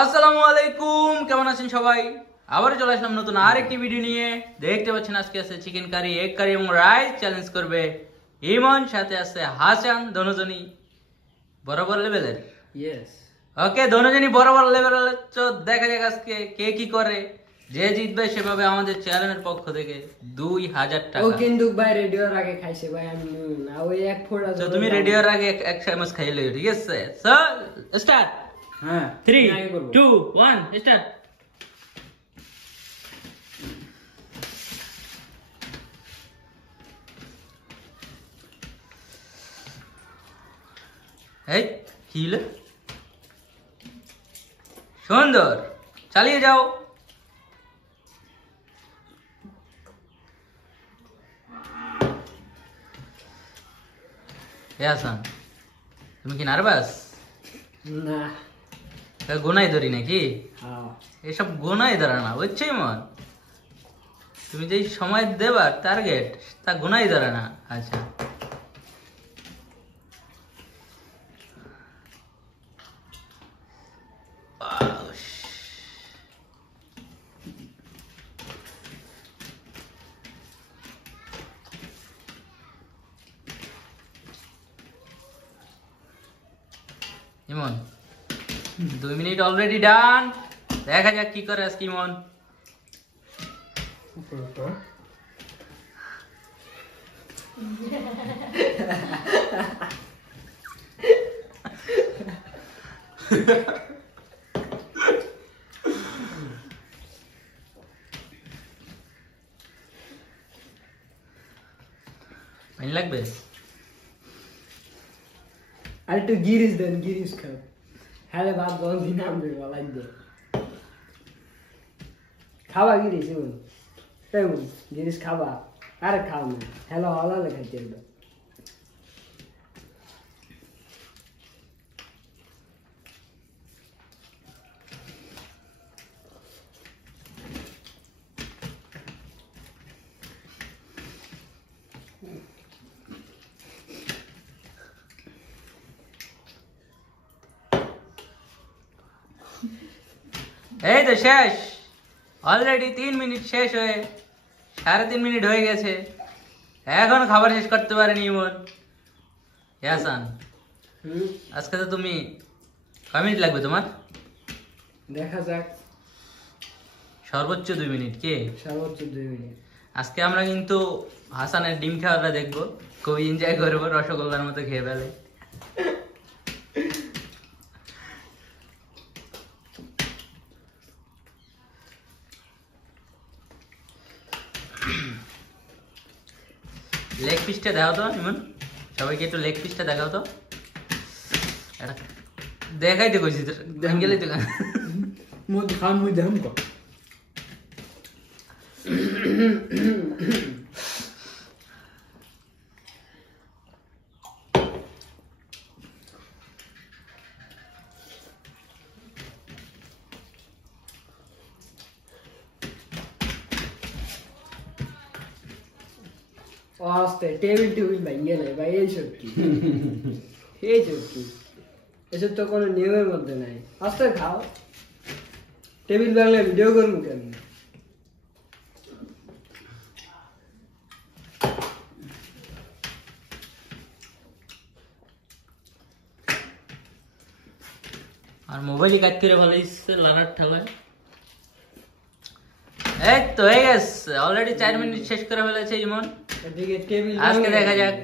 আসসালামু আলাইকুম, কেমন আছেন সবাই? আবার চলে আসলাম নতুন আরেকটি ভিডিও নিয়ে। দেখতে পাচ্ছেন আজকে আছে চিকেন কারি, এগ কারি এবং রাইস চ্যালেঞ্জ করবে ইমন, সাথে আছে হাসান। দোনোজনই বরাবর লেভেলের। ইয়েস। ওকে, দোনোজনই বরাবর লেভেলের। তো দেখা যাক আজকে কে কি করে। যে জিতবে সেভাবে আমাদের চ্যানেলের পক্ষ থেকে 2000 ও টাকা। কিন্তু ভাই রেডিওর আগে খাইছে ভাই, আমি না ওই এক ফোড়া। তো তুমি রেডিওর আগে এক চামচ খাইলে, ঠিক আছে? So start. হ্যাঁ 3 2 1 স্টার্ট। এই কি হলো? সুন্দর, চালিয়ে যাও। হাসান, তুমি কি নার্ভাস? না। গোনাই ধরি নাকি? হ্যাঁ এসব গোনাই ধরা না, বুঝছি মন। তুমি যে সময় দেবার টার্গেট তা গোনাই ধরে না। আচ্ছা, ইমন 2 মিনিট অলরেডি ডান। দেখা যাক কি করে আজকে ইমন। পানি লাগবে? আর একটু গিরিশ দেন, গিরিশ খাও। হ্যাঁ ভাত বন্ধি নাম দেবো লাগবে। খাওয়া গিরিশ এমন তেমন গিরিশ খাবা। আরে খাও না, হ্যালো হলালে খাইতে একদম। এই তো শেষ। অলরেডি 3 মিনিট শেষ হয়ে 3.5 মিনিট হয়ে গেছে। এখন খাবার শেষ করতে পারেনি ইমন। হাসান, আজকে তো তুমি কয় মিনিট লাগবে তোমার? দেখা যাক। সর্বোচ্চ 2 মিনিট। কে? সর্বোচ্চ 2 মিনিট। আজকে আমরা কিন্তু হাসানের ডিম খাওয়াটা দেখবো, খুবই এনজয় করবো, রসগোল্লার মতো খেয়ে ফেলে। লেগ পিসটা দেখাও তো ইমন, সবাইকে একটু লেগ পিসটা দেখাও তো। এটা দেখাইতে কইছি তো, গেলে তো মুদ খান মুই দাম কো। আস্তে টেবিল ভেঙে নেই ভাই, এইসব কি? এইসব কি? এসব তো কোনো নিয়মের মধ্যে নাই। আস্তে খাও। টেবিল ভাঙলে ভিডিও করবো কেন? আর মোবাইলই কাজ করে ভালো ইচ্ছে লারার ঠেলায়। এই তো হয়ে গেছে, অলরেডি 4 মিনিট শেষ করে ফেলেছে ইমন। এদিকে টেবিল আজকে দেখা যাক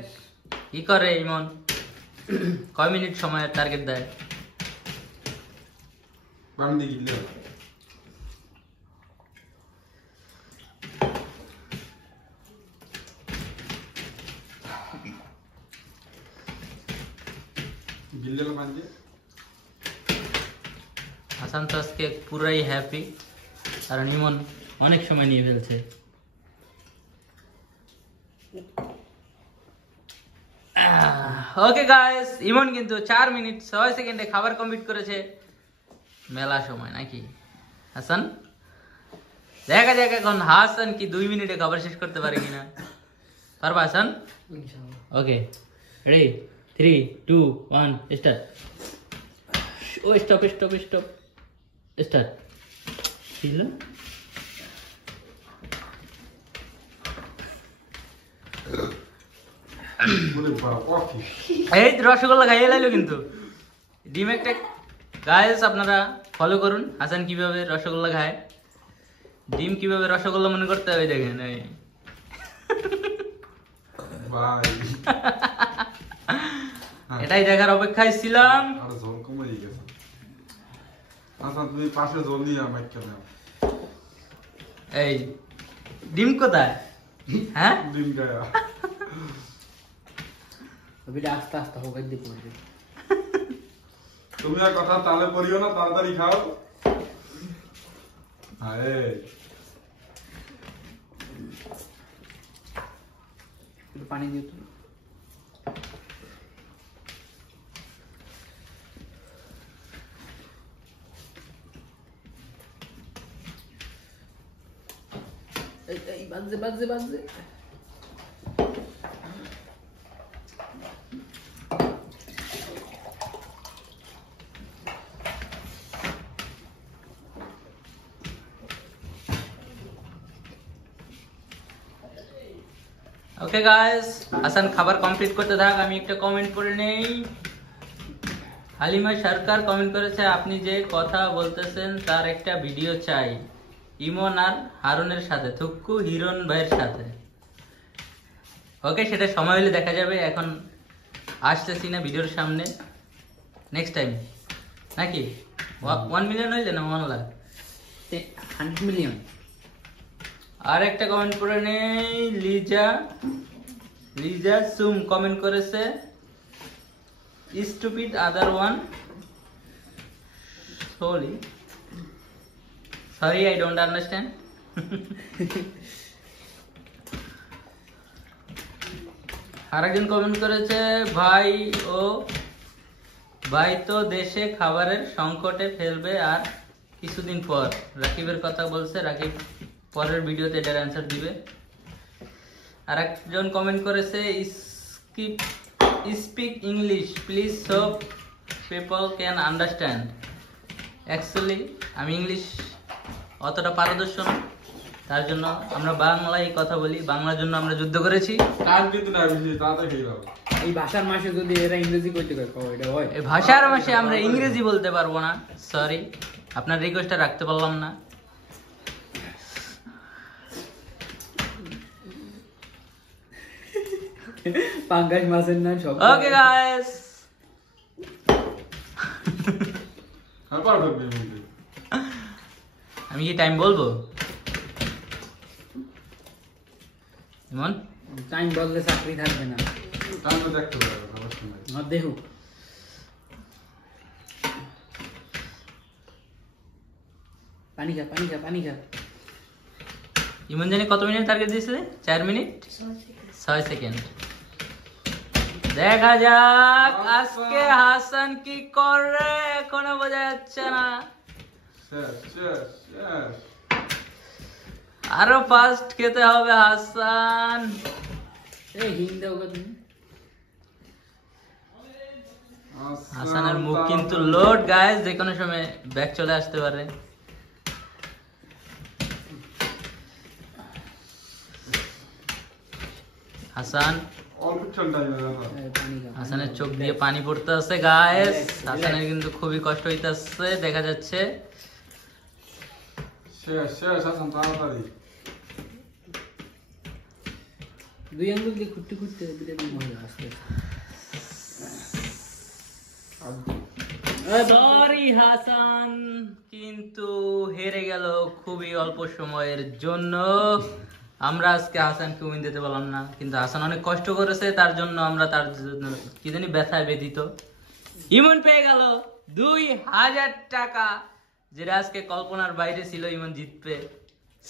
কি করে ইমন, কয় মিনিট সময়ের টার্গেট দেয়। হাসান তো আজকে পুরাই হ্যাপি, কারণ ইমন অনেক সময় নিয়ে ফেলছে। ওকে গাইস, ইমন কিন্তু 4 মিনিট 6 সেকেন্ডে খাবার কমপ্লিট করেছে। মেলা সময় নাকি হাসান? দেখা যাক এখন হাসান কি 2 মিনিটে খাবার শেষ করতে পারে কিনা। পারবা হাসান? ইনশাআল্লাহ। ওকে, রেডি 3 2 1 স্টার্ট। ও স্টপ স্টপ স্টপ। স্টার্ট ছিল এই রসগোল্লা খাইয়ে লাইলো কিন্তু ডিম একটা গাইস আপনারা ফলো করুন হাসান কিভাবে রসগোল্লা খায় ডিম কিভাবে রসগোল্লা মনে করতে হবে দেখেন এই ভাই এটাই দেখার অপেক্ষায় ছিলাম আর ঝোল কমে গেছে আচ্ছা তুমি পাশে ঝোল নিয়ে আমাকে কেন এই ডিম কোথায় হ্যাঁ ডিম গায়া ওইটা আস্তে আস্তে হোক দিয়ে পড়বে তুমি আর কথা তালে পড়িও না তাড়াতাড়ি খাও আরে একটু পানি দিও তো এই বাজে বাজে বাজে ওকে গাইস হাসান খাবার কমপ্লিট করতে থাক আমি একটা কমেন্ট করে নেই হালিমা সরকার কমেন্ট করেছে আপনি যে কথা বলতেছেন তার একটা ভিডিও চাই ইমন আর হারুনের সাথে থুক্কু হিরণ ভাইয়ের সাথে ওকে সেটা সময় হলে দেখা যাবে এখন আসতেছি না ভিডিওর সামনে নেক্সট টাইম নাকি 1 মিলিয়ন হইলে না 1 লাখ 100 মিলিয়ন আর একটা কমেন্ট করে নেই লিজা সুম কমেন্ট করেছে stupid other one sorry I don't understand আরেকজন কমেন্ট করেছে ভাই তো দেশে খাবারের সংকটে ফেলবে আর কিছুদিন পর রাকিবের কথা বলছে রাকিব পরের ভিডিওতে এটার অ্যান্সার দিবে আর একজন কমেন্ট করেছে speak English please so people can understand actually আমি ইংলিশ অতটা পারদর্শী না তার জন্য আমরা বাংলায় কথা বলি বাংলার জন্য আমরা যুদ্ধ করেছি কার কিন্তু না বেশি তাড়াতাড়ি খেয়ে যাও এই ভাষার মাসে যদি এরা ইংরেজি কইতে কয় এটা হয় এই ভাষার মাসে আমরা ইংরেজি বলতে পারবো না সরি আপনার রিকোয়েস্টটা রাখতে পারলাম না পাঙ্গাস মাছের নাম সব ওকে গাইস আর পারফেক্ট বেবি আমি কি টাইম বলবো ইমন টাইম বললে চাকরি থাকবে না তাহলে দেখতে পারবে অবশ্যই নাই না দেখো পানি খা পানি খা পানি খা ইমন জানি কত মিনিট টার্গেট দিয়েছে 4 মিনিট 6 সেকেন্ড দেখা যাক আজকে হাসান কি করে এখনো বোঝা যাচ্ছে না শেষ আরো ফাস্ট খেতে হবে হাসান এই হিন্দা ওকে তুমি হাসানের মুখ কিন্তু লোড গাইস যে কোনো সময় ব্যাক চলে আসতে পারে হাসান অল্প ঠান্ডা হয়ে যাবে পানি খা হাসানের চোখ দিয়ে পানি পড়তে আছে গাইস হাসানের কিন্তু খুবই কষ্ট হইতাছে দেখা যাচ্ছে শেষ হাসান তাড়াতাড়ি দুই আঙ্গুল দিয়ে খুঁটতে খুঁটতে বিরাট মজা আসছে সরি হাসান কিন্তু হেরে গেল খুবই অল্প সময়ের জন্য আমরা আজকে হাসানকে উইন দিতে পারলাম না কিন্তু হাসান অনেক কষ্ট করেছে তার জন্য আমরা তার জন্য কি জানি ব্যথায় বেদিত ইমন পেয়ে গেল 2000 টাকা যেটা আজকে কল্পনার বাইরে ছিল ইমন জিতবে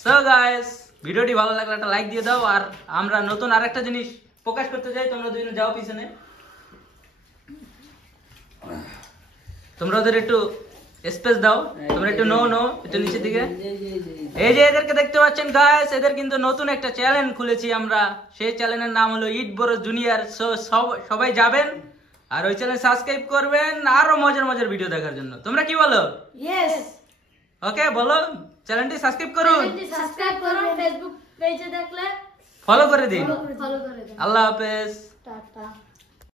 সো গাইস ভিডিওটি ভালো লাগলে একটা লাইক দিয়ে দাও আর আমরা নতুন আরেকটা জিনিস প্রকাশ করতে চাই তোমরা দুজনে যাও পিছনে তোমরা ওদের একটু স্পেস দাও তোমরা একটু নো একটু নিচের দিকে এই যে এদেরকে দেখতে পাচ্ছেন গাইস এদের কিন্তু নতুন একটা চ্যানেল খুলেছি আমরা সেই চ্যানেলের নাম হলো ইট বড় জুনিয়র সবাই যাবেন আর ওই চ্যানেল সাবস্ক্রাইব করবেন আরো মজার ভিডিও দেখার জন্য তোমরা কি বলো ওকে বলো, চ্যানেলটি সাবস্ক্রাইব করুন, সাবস্ক্রাইব করুন, ফেসবুক পেজে দেখলে ফলো করে দিন। ফলো করে দিন। আল্লাহ হাফেজ। টাটা।